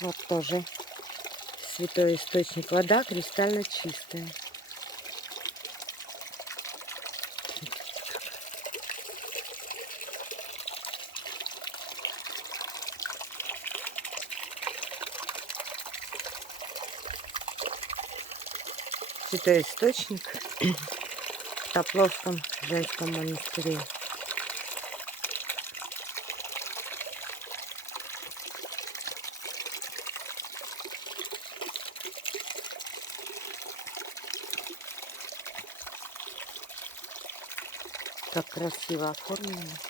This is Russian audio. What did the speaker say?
Вот тоже святой источник. Вода кристально чистая. Святой источник в Топловском женском монастыре. Так красиво оформлено.